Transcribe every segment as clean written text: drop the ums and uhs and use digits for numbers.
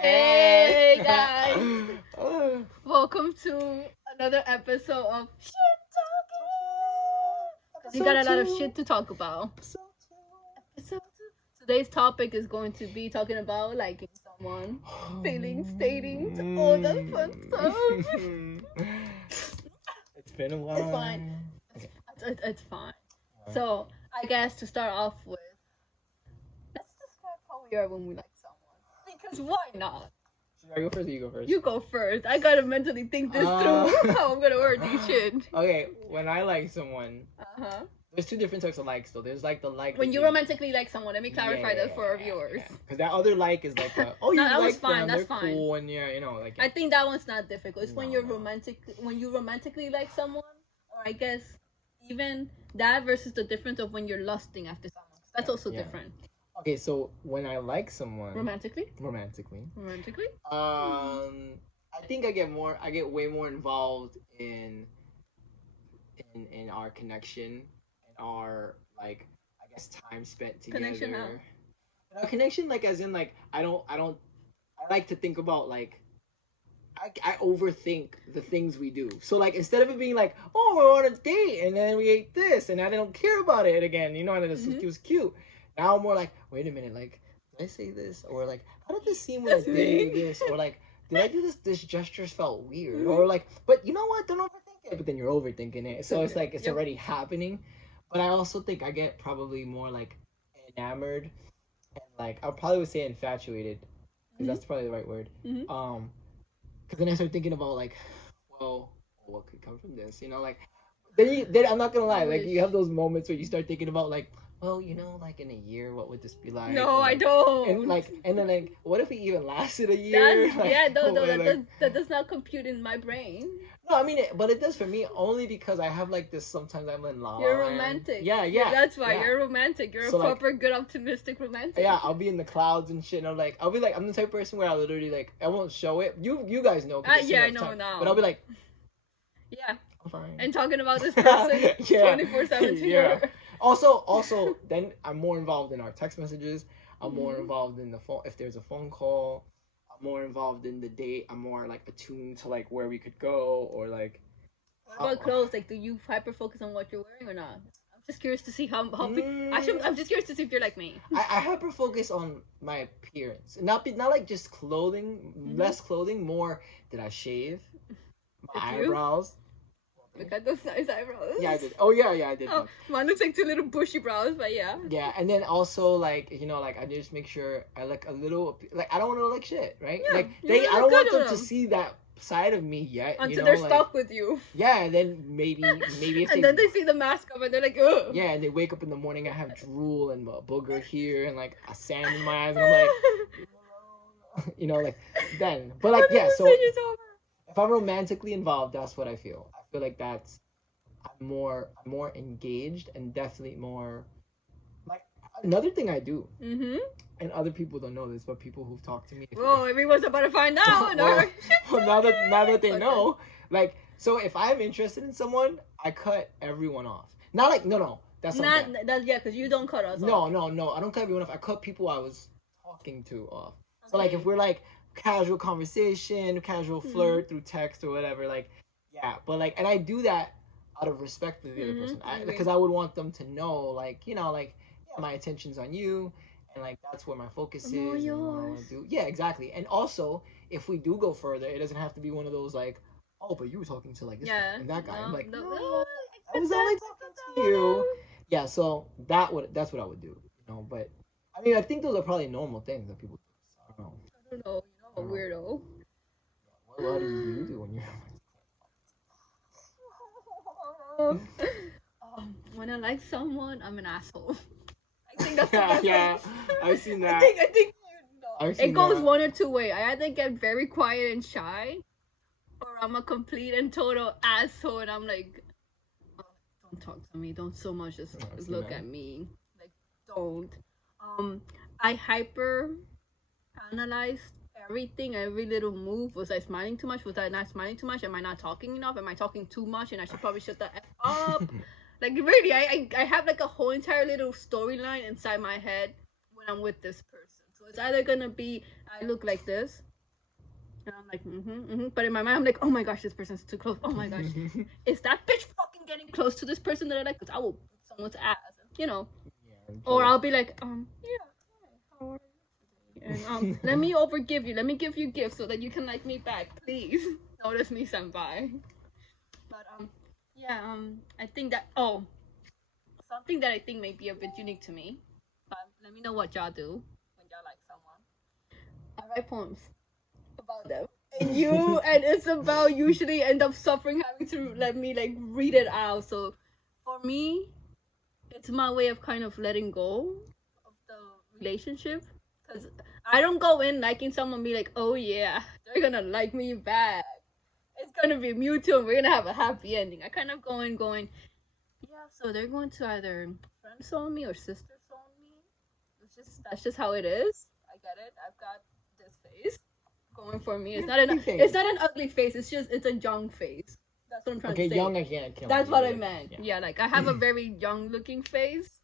Hey guys, welcome to another episode of Shit Talking. We got a lot of shit to talk about. Episode 2. Today's topic is going to be talking about liking someone, feelings, dating, all that fun stuff. It's been a while. It's fine. It's fine. So I guess to start off with, let's describe how we are when we like someone. Because why not? Should I go first or you go first? You go first. I gotta mentally think this through how I'm gonna word these shit. Okay, when I like someone, there's two different types of likes though. There's like the like when you romantically like someone. Let me clarify that for our viewers. Because that other like is like, oh, you that like was fine. them, That's they're fine. cool, and yeah, you know, like. I think that one's not difficult. It's when you're romantic, when you romantically like someone, or I guess even that versus the difference of when you're lusting after someone. That's also different. Okay, so when I like someone romantically, I think I get way more involved in our connection and our, like, I guess, time spent together. Connection how? Our connection, like, as in, like, I like to think about, like, I overthink the things we do. So, like, instead of it being like, oh, we're on a date and then we ate this and I don't care about it again, you know, and it was cute. Now I'm more like, wait a minute, like, did I say this? Or like, how did this seem when I did this? Or like, did I do this? This gestures felt weird. Or like, but you know what? Don't overthink it. But then you're overthinking it. So it's like, it's already happening. But I also think I get probably more like enamored. And like, I probably would say infatuated. Because that's probably the right word. Because then I start thinking about like, well, what could come from this? You know, like, then I'm not going to lie. Like, you have those moments where you start thinking about like, well, you know, like in a year, what would this be like? No, I don't. And then like, what if we even lasted a year? That does not compute in my brain. No, I mean, but it does for me only because I have like this. Sometimes I'm in love. You're romantic. Yeah. That's why you're romantic. You're a proper, good, optimistic romantic. Yeah, I'll be in the clouds and shit. And I'm like, I'm the type of person where I literally like, I won't show it. You guys know. Yeah, I know now. But I'll be like, yeah, I'm fine. And talking about this person 24/7 to yeah. Also, then I'm more involved in our text messages. I'm more involved in the phone. If there's a phone call, I'm more involved in the date. I'm more like attuned to like where we could go or like. What about clothes? Like, do you hyper focus on what you're wearing or not? I'm just curious to see how. I'm just curious to see if you're like me. I hyper focus on my appearance, not like just clothing. Less clothing, more. Did I shave? My eyebrows. Look at those nice eyebrows. Yeah, I did. Oh, yeah, I did. Oh, mine looks like two little bushy brows, but yeah. Yeah, and then also, like, you know, like, I just make sure I look a little, like, I don't want to look like shit, right? Yeah, like, I don't want them to see that side of me yet. Until they're stuck with you. Yeah, and then maybe if and then they see the mask up and they're like, ugh. Yeah, and they wake up in the morning, I have drool and a booger here and, like, a sand in my eyes, and I'm like, you know, like, then. But, like, yeah, so if I'm romantically involved, that's what I feel. I feel like that's, I'm more engaged and definitely more, like, another thing I do, and other people don't know this, but people who've talked to me. Whoa, everyone's about to find out. Well, now that they know, like, so if I'm interested in someone, I cut everyone off. Not like, no, that's not that. Yeah, because you don't cut us off. No, I don't cut everyone off. I cut people I was talking to off. Okay. So, like, if we're, like, casual conversation, casual flirt through text or whatever, like, yeah, but, like, and I do that out of respect for the other person, because I would want them to know, like, you know, like, yeah, my attention's on you, and like that's where my focus is. And what I do. Yeah, exactly. And also, if we do go further, it doesn't have to be one of those like, oh, but you were talking to like this guy and that guy. I'm like, no, I was only talking to you. Yeah, so that's what I would do, you know. But I mean, I think those are probably normal things that people do. I don't know. You're a weirdo. What do you do when you're? When I like someone, I'm an asshole. I think that's the best yeah, I've seen that. I think you know. It goes one or two ways. I either get very quiet and shy, or I'm a complete and total asshole, and I'm like, oh, don't talk to me. Don't so much just look at me. Like, don't. I hyper analyze everything, every little move. Was I smiling too much? Was I not smiling too much? Am I not talking enough? Am I talking too much? And I should probably shut the F up. Like, really, I have like a whole entire little storyline inside my head when I'm with this person. So It's either gonna be I look like this, and I'm like, but in my mind, I'm like, oh my gosh, this person's too close. Oh my gosh, is that bitch fucking getting close to this person that I like? Because I will beat someone's ass, you know. Yeah, or I'll be like, yeah, hi, how are you today? And let me overgive you. Let me give you gifts so that you can like me back, please. Notice me, senpai. But yeah, I think that something that I think may be a bit unique to me. Let me know what y'all do when y'all like someone. I write poems about them. And it's about usually end up suffering having to let me like read it out. So for me, it's my way of kind of letting go of the relationship. Because I don't go in liking someone and be like, oh yeah, they're gonna like me back. It's gonna be mutual and we're gonna have a happy ending. I kind of go in going, yeah, so they're going to either friend zone me or sister zone me. That's just how it is. I get it. I've got this face going for me. It's not an ugly face. It's a young face. That's what I'm trying to say. Okay, young, I can't kill. That's what I meant. Yeah, like I have a very young looking face.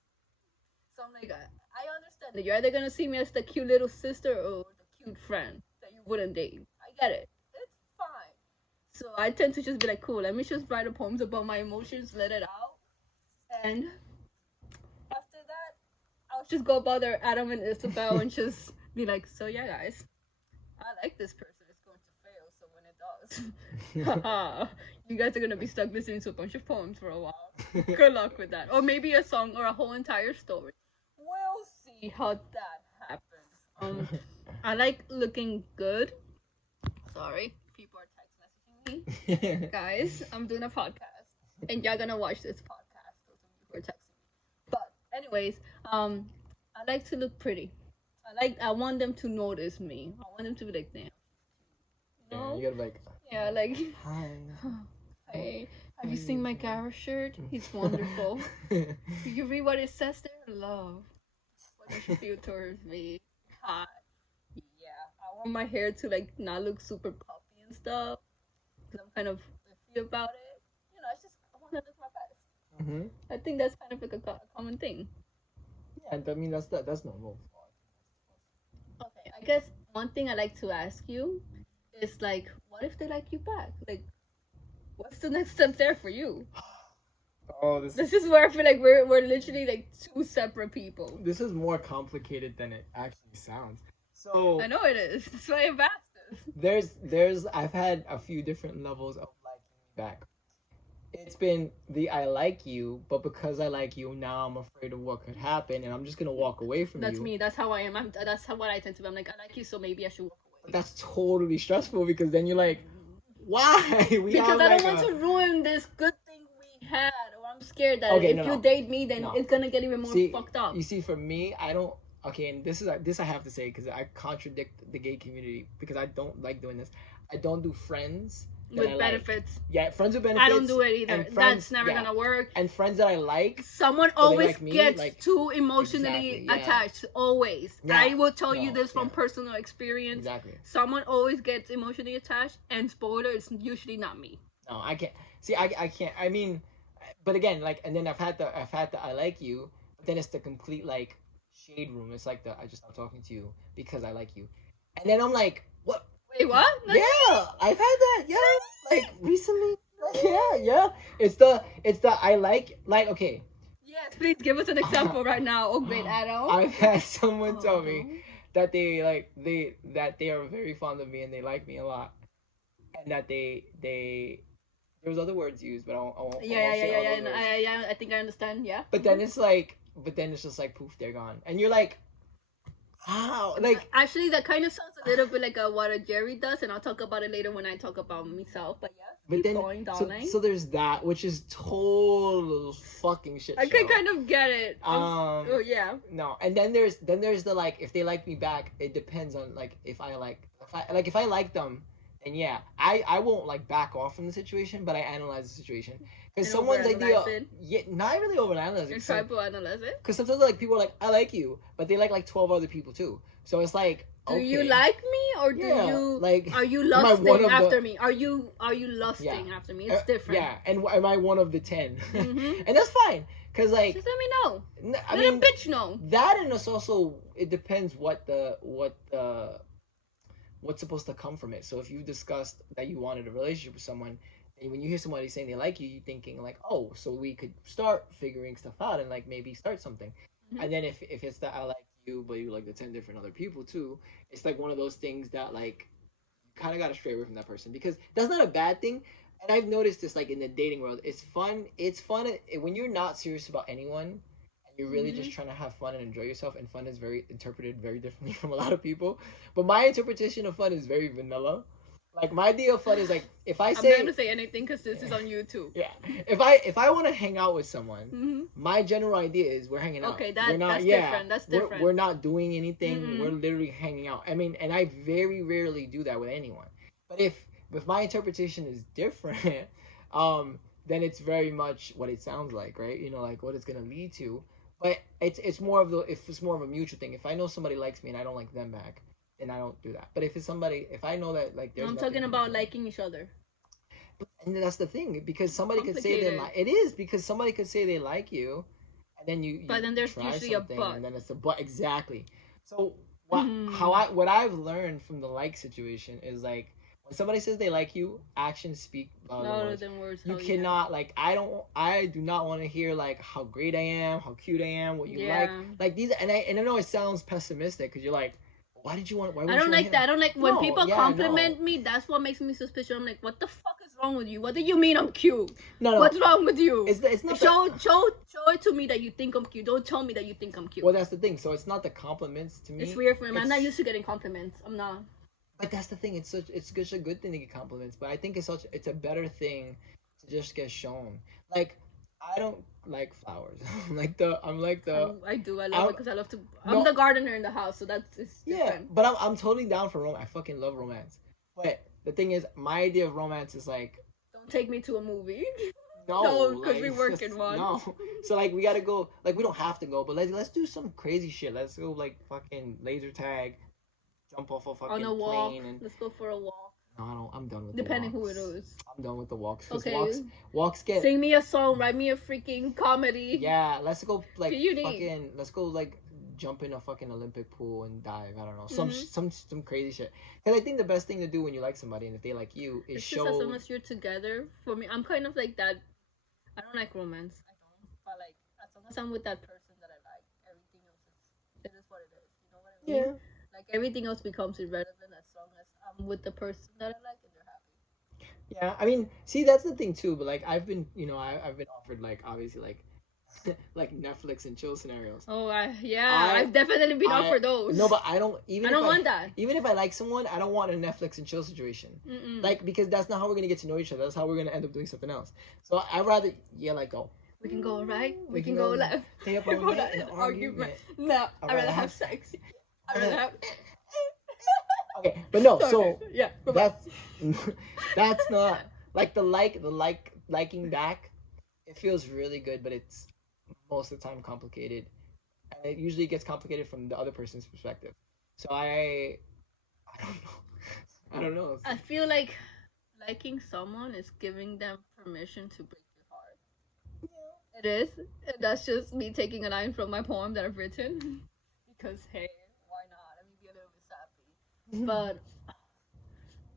So I'm like, I understand that you're either gonna see me as the cute little sister or the cute friend that you wouldn't date. I get it. It's fine. So I tend to just be like, cool, let me just write a poems about my emotions, let it out. And after that, I'll just go bother Adam and Isabel and just be like, so yeah, guys, I like this person. It's going to fail. So when it does, you guys are going to be stuck listening to a bunch of poems for a while. Good luck with that. Or maybe a song or a whole entire story. We'll see how that happens. I like looking good. Sorry, people are text messaging me. Guys, I'm doing a podcast. And y'all gonna watch this podcast. Or texting me. But anyways, I like to look pretty. I want them to notice me. I want them to be like, damn. No? Yeah, you gotta be like, yeah, like, hi. Hey, have you seen my Gara shirt? He's wonderful. Do you read what it says there? Love. What does you feel towards me? Hot. Yeah, I want my hair to like not look super puffy and stuff. Cause I'm kind of iffy about it. You know, it's just I want to look my best. I think that's kind of like a common thing. Yeah, I mean that's normal. Okay, I guess one thing I like to ask you is like, what if they like you back? Like, what's the next step there for you? Oh, this is where I feel like we're literally like two separate people. This is more complicated than it actually sounds. So I know it is. That's why I've asked this. I've had a few different levels of liking me back. It's been the I like you, but because I like you, now I'm afraid of what could happen, and I'm just gonna walk away from you. That's me. That's how I am. That's what I tend to be. I'm like, I like you, so maybe I should walk away. That's totally stressful because then you're like, why? Because I don't want to ruin this good thing we had, or I'm scared that if you date me, then it's gonna get even more fucked up. You see, for me, I don't. Okay, and this I have to say because I contradict the gay community because I don't like doing this. I don't do friends with benefits. Yeah, friends with benefits. I don't do it either. That's never gonna work. And friends that I like. Someone always gets too emotionally attached. Always. Yeah. I will tell you this from personal experience. Exactly. Someone always gets emotionally attached, and spoiler, it's usually not me. No, I can't. See, I can't. I mean, but again, like, and then I've had the I like you, but then it's the complete like shade room. It's like I just stopped talking to you because I like you, and then I'm like, what? Wait, what? Yeah, I've had that. Yeah, like recently. Yeah. It's the I like okay. Yes, please give us an example right now. Oh, great, Adam. I've had someone tell me that they are very fond of me and they like me a lot, and that they there was other words used, but I won't. Yeah. I think I understand. Yeah. But then it's just like poof, they're gone, and you're like. Wow, like actually, that kind of sounds a little bit like what a Jerry does, and I'll talk about it later when I talk about myself. But yes, but then going, darling. So there's that, which is total fucking shit. I can kind of get it. Oh yeah. No, and then there's the like if they like me back, it depends on like if I like them, then yeah, I won't like back off from the situation, but I analyze the situation. Because someone's idea, not really overanalyze it. Try to analyze it. Because sometimes like people are like, I like you, but they like 12 other people too. So it's like, do you like me or do you like? Are you lusting after me? Are you lusting after me? It's different. Yeah, and am I one of the 10? And that's fine. Cause like, just let me know. I Let mean, a bitch know. that, and it's also, it depends what's supposed to come from it. So if you discussed that you wanted a relationship with someone, and when you hear somebody saying they like you, you're thinking like, oh, so we could start figuring stuff out and like maybe start something. Mhm. And then if it's that I like you, but you like the 10 different other people too, it's like one of those things that like you kind of got to stray away from that person, because that's not a bad thing. And I've noticed this like in the dating world. It's fun. It's fun when you're not serious about anyone and you're really just trying to have fun and enjoy yourself. And fun is very interpreted very differently from a lot of people. But my interpretation of fun is very vanilla. Like my idea of fun is like if I say, I'm not gonna say anything because this is on YouTube. yeah, if I want to hang out with someone, Mm-hmm. my general idea is we're hanging out. Okay, we're not, that's yeah, different. That's different. We're not doing anything. Mm-mm. We're literally hanging out. I mean, and I very rarely do that with anyone. But if my interpretation is different, then it's very much what it sounds like, right? You know, like what it's gonna lead to. But it's more of the if it's more of a mutual thing. If I know somebody likes me and I don't like them back, then I don't do that. But if I know that like there's I'm nothing talking about liking each other. and that's the thing, because somebody could say they like it is because somebody could say they like you, and then you But then there's try usually a but. and then it's a but, exactly. So Mhm. what I've learned from the like situation is like when somebody says they like you, actions speak louder Louder than than words. you hell cannot like I do not want to hear like how great I am, how cute I am, what you Yeah. like these, and I know it sounds pessimistic because you're like, why did you want? Why I wouldn't don't you want like that. I don't like when No, people yeah, compliment no. me. That's what makes me suspicious. I'm like, what the fuck is wrong with you? What do you mean I'm cute? No, What's wrong with you? It's not show it to me that you think I'm cute. Don't tell me that you think I'm cute. Well, that's the thing. So it's not the compliments to me. It's weird for me. I'm not used to getting compliments. I'm not. But that's the thing. It's such a good thing to get compliments. But I think it's a better thing to just get shown. Like I don't like flowers. I do. I love it because I love to. I'm No. the gardener in the house, so that's it's Yeah, different. but I'm totally down for romance. I fucking love romance. But the thing is, my idea of romance is like Don't take me to a movie. no, because like, we work in one. No, so like we gotta go. Like we don't have to go, but let's do some crazy shit. Let's go like fucking laser tag, jump off a fucking On a walk. plane, and Let's go for a walk. no, I don't, I'm done with Depending the who walks. it is. I'm done with the walks. 'Cause Okay. walks get. Sing me a song. Write me a freaking comedy. Yeah, let's go like You need. fucking. Let's go like jump in a fucking Olympic pool and dive. I don't know, some crazy shit. Because I think the best thing to do when you like somebody and if they like you is It's show. just as long as you're together. For me, I'm kind of like that. I don't like romance. I don't. But like, as long as I'm with that person that I like, everything else it is what it is. You know what I mean? Yeah. Like everything else becomes irrelevant as long as I'm with the person that I like and they're happy. Yeah, I mean, see, that's the thing too. But like, I've been, I've been offered like obviously like, like Netflix and chill scenarios. Oh, I've definitely been offered those. No, but I don't even. I don't want that. Even if I like someone, I don't want a Netflix and chill situation. Mm-mm. Like because that's not how we're gonna get to know each other. That's how we're gonna end up doing something else. So I'd rather like go. We can go right. We can go go left. Stay up We all go night to and argument. No, I'd I'd rather have sex. I'd rather have. Okay, but no. Okay. So yeah, that's not like the liking back. It feels really good, but it's most of the time complicated, and it usually gets complicated from the other person's perspective. So I don't know. I feel like liking someone is giving them permission to break your heart. Yeah. It is. And that's just me taking a line from my poem that I've written. Because hey, why not? Let me be a little bit sappy. But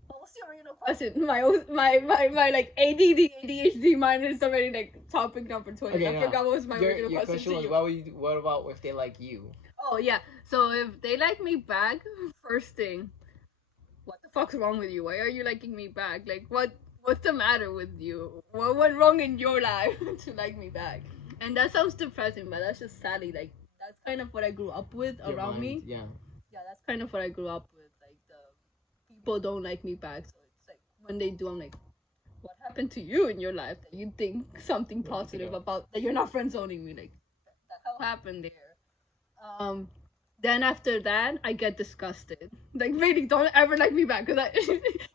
what was the original question? My like ADD ADHD mind is already like topic number 20. Okay, I forgot what was my original your question to was you. what about if they like you? Oh yeah. So if they like me back, first thing, what the fuck's wrong with you? Why are you liking me back? Like what's the matter with you? What went wrong in your life to like me back? And that sounds depressing, but that's just sadly like that's kind of what I grew up with around me. Yeah. Yeah, that's kind of what I grew up with. Like the people don't like me back, so it's like when they do, I'm like, what happened to you in your life that you think something positive about that you're not friend zoning me? Like the hell happened there? Then after that, I get disgusted. Like, really, don't ever like me back. Because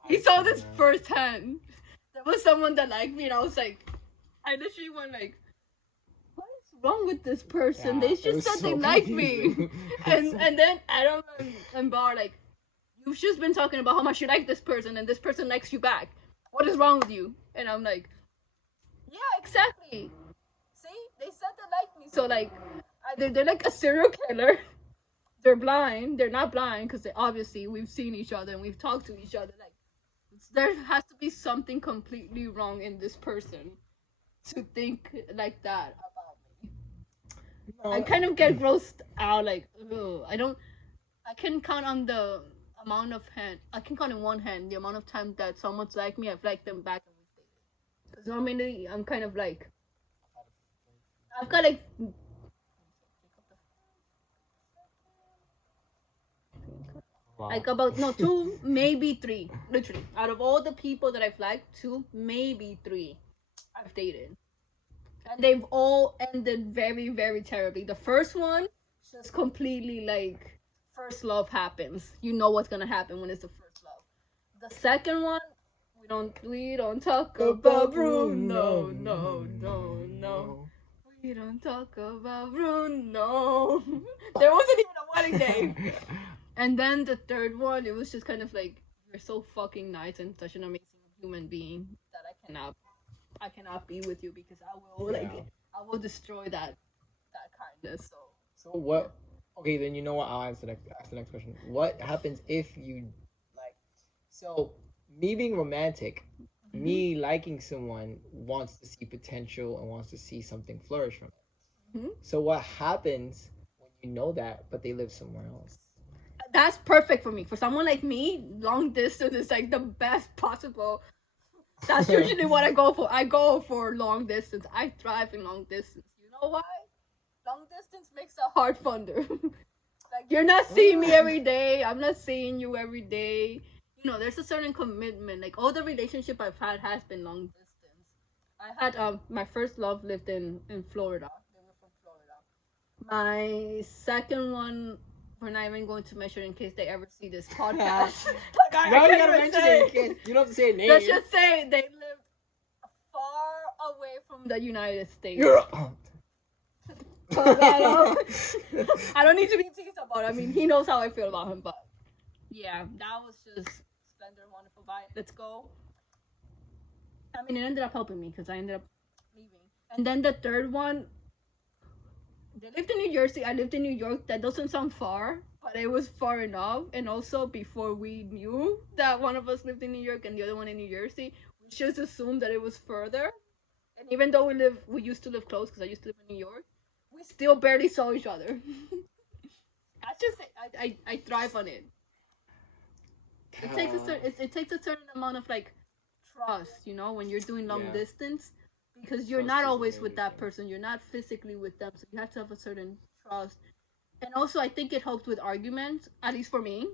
he saw this firsthand. There was someone that liked me, and I was like, I literally went like, what is wrong with this person? Yeah, They just said they like me. and then Adam and Bar, like, you've just been talking about how much you like this person, and this person likes you back. What is wrong with you? And I'm like, yeah, exactly. See? they said they like me. So like, either they're like a serial killer, they're blind. They're not blind because they obviously we've seen each other and we've talked to each other. Like, there has to be something completely wrong in this person to think like that about me. No, I kind of get grossed out. Like, ugh, I can count on the amount of hand. I can count in one hand the amount of time that someone's like me. I've liked them back. Because normally I'm kind of like, I've got like, like about no 2, maybe 3. Literally, out of all the people that I've liked, 2, maybe 3, I've dated, and they've all ended very, very terribly. The first one, just completely like first love happens. You know what's gonna happen when it's the first love. The second one, we don't talk about Bruno. No. We don't talk about Bruno. There wasn't even a wedding day. And then the third one, it was just kind of like, you're so fucking nice and such an amazing human being that I cannot be with you because I will destroy that kindness. So what? Okay, then you know what? I'll ask the next question. What happens if you like? So me being romantic, me liking someone wants to see potential and wants to see something flourish from it. So what happens when you know that, but they live somewhere else? That's perfect for me. For someone like me, long distance is like the best possible. That's usually what I go for. I go for long distance. I thrive in long distance. You know why? Long distance makes the heart thunder. Like, you're not seeing me every day. I'm not seeing you every day. You know, there's a certain commitment. Like, all the relationship I've had has been long distance. I had my first love lived in Florida. They were from Florida. My second one, we're not even going to mention in case they ever see this podcast. Like, I you gotta mention it in case. You don't have to say a name. Let's just say they lived far away from the United States. I don't need to be teased about it. I mean, he knows how I feel about him, but yeah, that was just splendid, wonderful vibe. Let's go. I mean, it ended up helping me because I ended up leaving. And then the third one, they lived in New Jersey. I lived in New York. That doesn't sound far, but it was far enough. And also, before we knew that one of us lived in New York and the other one in New Jersey, we just assumed that it was further. And even though we used to live close because I used to live in New York, we still barely saw each other. I thrive on it. It takes a certain amount of like trust, you know, when you're doing long distance. Because you're not always with that person. You're not physically with them. So you have to have a certain trust. And also, I think it helps with arguments, at least for me.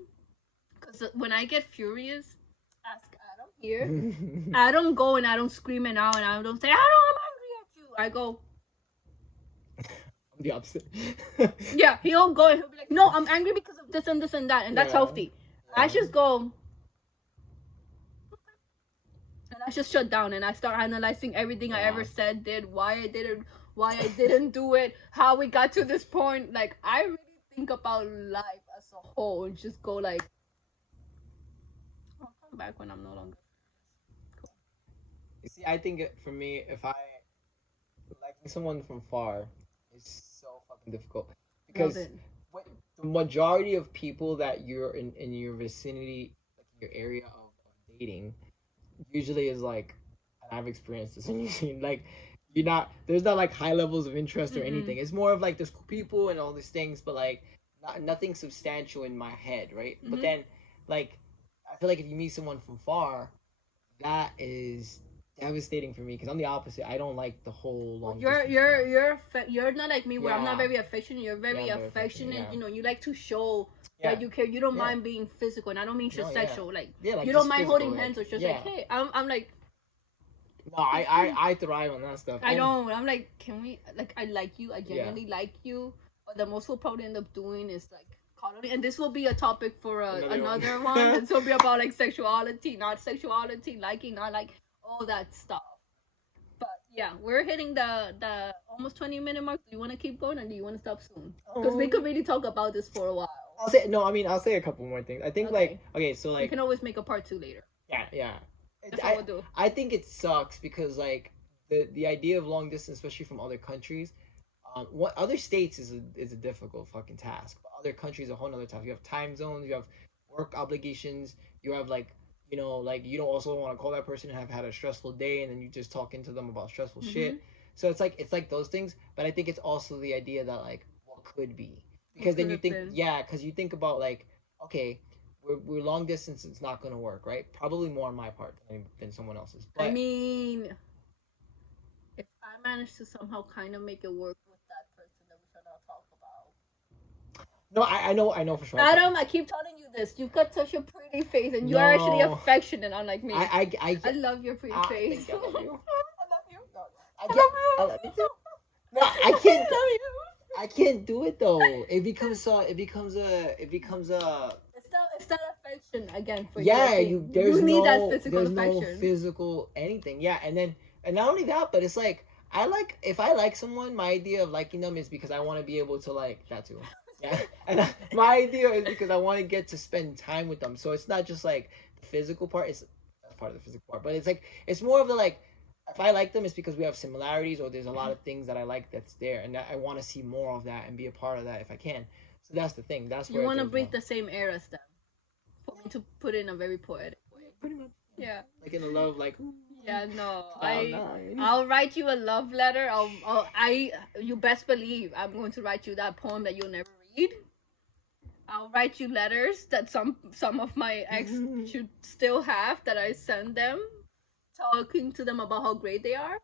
Because when I get furious, ask Adam here. I don't go and I don't scream and out and I don't say, I'm angry at you. I go. I'm the opposite. Yeah, he'll go and he'll be like, no, I'm angry because of this and this and that. And that's healthy. Yeah. I just go. And I just shut down and I start analyzing everything I ever said, why I didn't do it, how we got to this point. Like, I really think about life as a whole and just go like, I'll come back when I'm no longer. Cool. You see, I think for me, if I liking someone from far is so fucking difficult because the majority of people that you're in your vicinity, like your area of dating, usually is like, and I've experienced this, and you see, like, there's not like high levels of interest or anything. It's more of like there's people and all these things, but like nothing substantial in my head, right? But then, like, I feel like if you meet someone from far, that is devastating for me because I'm the opposite. I don't like the whole long. You're not like me where I'm not very affectionate. You're very affectionate. You know, you like to show that you care. You don't mind being physical, and I don't mean just sexual. Like, you don't mind holding hands or just like, hey, I'm like. No, I thrive on that stuff. I don't. I'm like, can we? Like, I like you. I genuinely like you. But the most we'll probably end up doing is like coddling, and this will be a topic for another one. This will be about like sexuality, not sexuality, liking, not like all that stuff. But yeah, we're hitting the almost 20-minute mark. Do you want to keep going, or do you want to stop soon? Because we could really talk about this for a while. I'll say a couple more things. I think so we can always make a part 2 later. Yeah. That's what we'll do. I think it sucks because like the idea of long distance, especially from other countries, what other states is a difficult fucking task. But other countries a whole nother task. You have time zones, you have work obligations, you have like like you don't also want to call that person and have had a stressful day, and then you just talking to them about stressful shit. So it's like those things, but I think it's also the idea that like what could be, because then you think because you think about like, okay, we're long distance, it's not gonna work, right? Probably more on my part than someone else's. But I mean, if I manage to somehow kind of make it work with that person that we shall not talk about. no, I know for sure. Adam, I keep telling you this. You've got such a pretty face, and you are actually affectionate, unlike me. I love your pretty face. I love you. I love you. No, I love you too. No, I can't. I love you. I can't do it though. It becomes a. It's not affection again for you. You need that physical affection. No physical anything. Yeah, and not only that, but it's like if I like someone, my idea of liking them is because I want to be able to like that too. Yeah, and my idea is because I want to get to spend time with them. So it's not just like the physical part. It's part of the physical part, but it's like it's more of the like. If I like them, it's because we have similarities, or there's a lot of things that I like that's there, and I want to see more of that and be a part of that if I can. So that's the thing. That's where you want to breathe the same air as them. For me to put it in a very poetic way. Pretty much. Yeah. Like in a love, like. Yeah, no. I'll write you a love letter. You best believe I'm going to write you that poem that you'll never read. I'll write you letters that some of my ex should still have that I send them, talking to them about how great they are.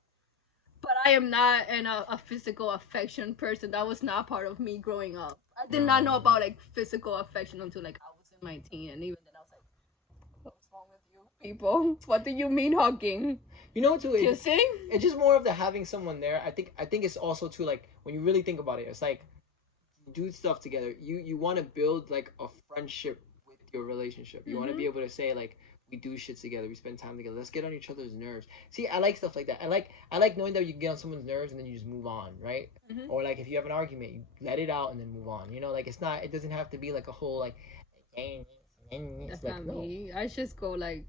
But I am not a physical affection person. That was not part of me growing up. I did not know about like physical affection until like I was in my teen, and even then I was like, what's wrong with you people? What do you mean hugging? You know, too. Kissing? It's just more of the having someone there. I think it's also too like when you really think about it, it's like you do stuff together. You want to build like a friendship with your relationship. You want to be able to say like, we do shit together, we spend time together, let's get on each other's nerves. See, I like stuff like that. I like knowing that you get on someone's nerves and then you just move on, right? Or like if you have an argument, you let it out and then move on. You know, like it doesn't have to be like a whole like that's like, not me. I just go like,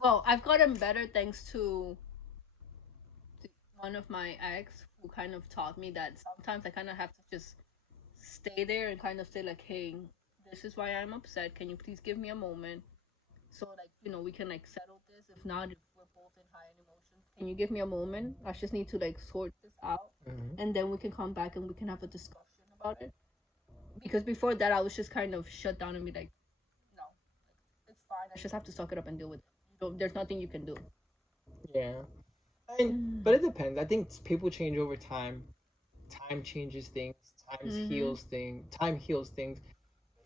well, I've gotten better thanks to one of my ex who kind of taught me that sometimes I kind of have to just stay there and kind of say like, hey, this is why I'm upset, can you please give me a moment, so like we can like settle this. If not, if we're both in high emotions, can you give me a moment? I just need to like sort this out, and then we can come back and we can have a discussion about it. Because before that, I was just kind of shut down and be like, no, it's fine, I just have to suck it up and deal with it. There's nothing you can do. Yeah, I mean, but it depends. I think people change over time. Time changes things. Time heals things.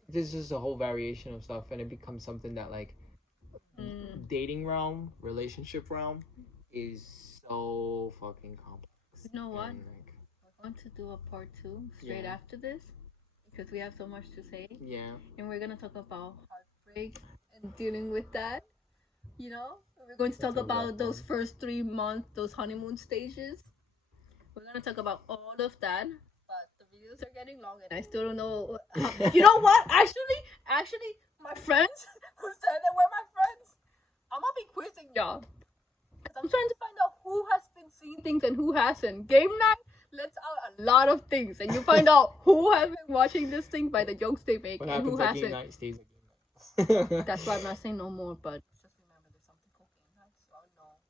This is a whole variation of stuff, and it becomes something that like dating realm, relationship realm is so fucking complex. You know what? We're going to do a part 2 straight after this because we have so much to say. Yeah. And we're gonna talk about heartbreak and dealing with that. We're going to talk about those first 3 months, those honeymoon stages. We're gonna talk about all of that. But the videos are getting long, and I still don't know. You know what? Actually, my friends who said they were my friends, I'm gonna be quizzing y'all because I'm trying to find out who has been seeing things and who hasn't. Game night lets out a lot of things, and you find out who has been watching this thing by the jokes they make and who hasn't. Game night stays at game night. That's why I'm not saying no more, but just remember there's something called game night, so I know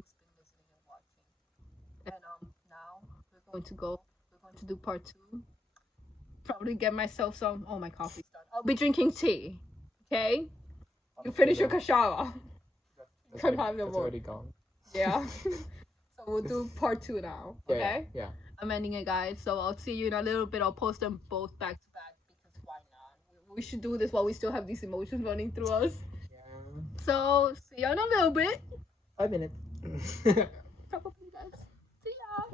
who's been listening and watching. And now we're going to do part 2. Probably get myself some. Oh, my coffee's done. I'll be drinking tea. Okay? You finish your kashawa. Can't have no more. Already gone. Yeah. So we'll do part 2 now. Okay? Yeah. I'm ending it, guys. So I'll see you in a little bit. I'll post them both back to back because why not? We should do this while we still have these emotions running through us. Yeah. So see you in a little bit. 5 minutes. Probably, guys. See ya.